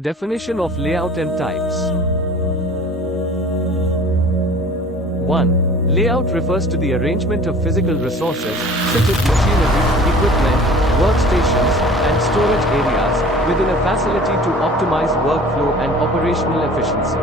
Definition of layout and types. 1. Layout refers to the arrangement of physical resources, such as machinery, equipment, workstations, and storage areas, within a facility to optimize workflow and operational efficiency.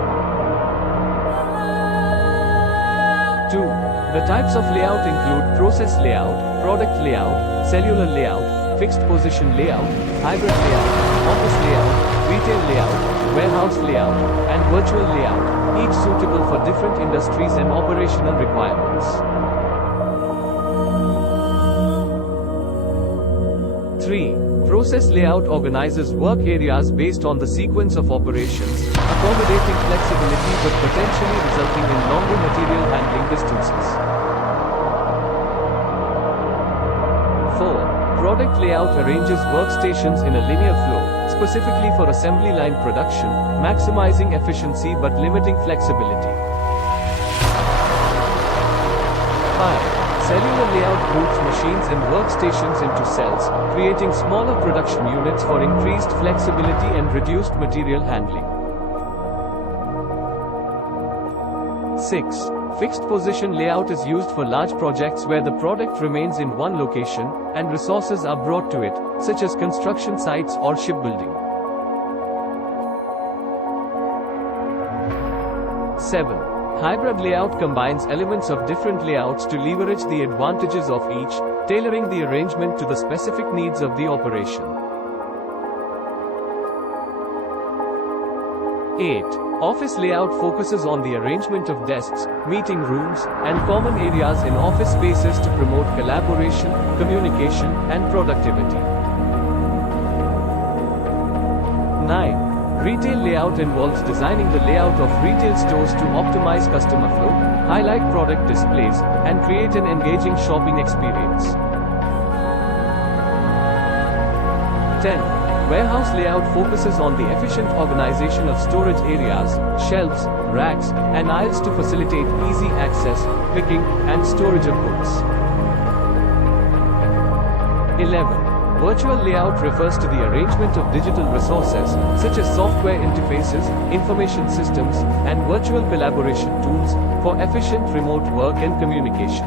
2. The types of layout include process layout, product layout, cellular layout, fixed position layout, hybrid layout, office layout, retail layout, warehouse layout, and virtual layout, each suitable for different industries and operational requirements. 3. Process layout organizes work areas based on the sequence of operations, accommodating flexibility but potentially resulting in longer material handling distances. 4. Product layout arranges workstations in a linear flow, specifically for assembly line production, maximizing efficiency but limiting flexibility. 5. Cellular layout groups machines and workstations into cells, creating smaller production units for increased flexibility and reduced material handling. 6. Fixed position layout is used for large projects where the product remains in one location, and resources are brought to it, such as construction sites or shipbuilding. 7. Hybrid layout combines elements of different layouts to leverage the advantages of each, tailoring the arrangement to the specific needs of the operation. 8. Office layout focuses on the arrangement of desks, meeting rooms, and common areas in office spaces to promote collaboration, communication, and productivity. 9. Retail layout involves designing the layout of retail stores to optimize customer flow, highlight product displays, and create an engaging shopping experience. 10. Warehouse layout focuses on the efficient organization of storage areas, shelves, racks, and aisles to facilitate easy access, picking, and storage of goods. 11. Virtual layout refers to the arrangement of digital resources, such as software interfaces, information systems, and virtual collaboration tools, for efficient remote work and communication.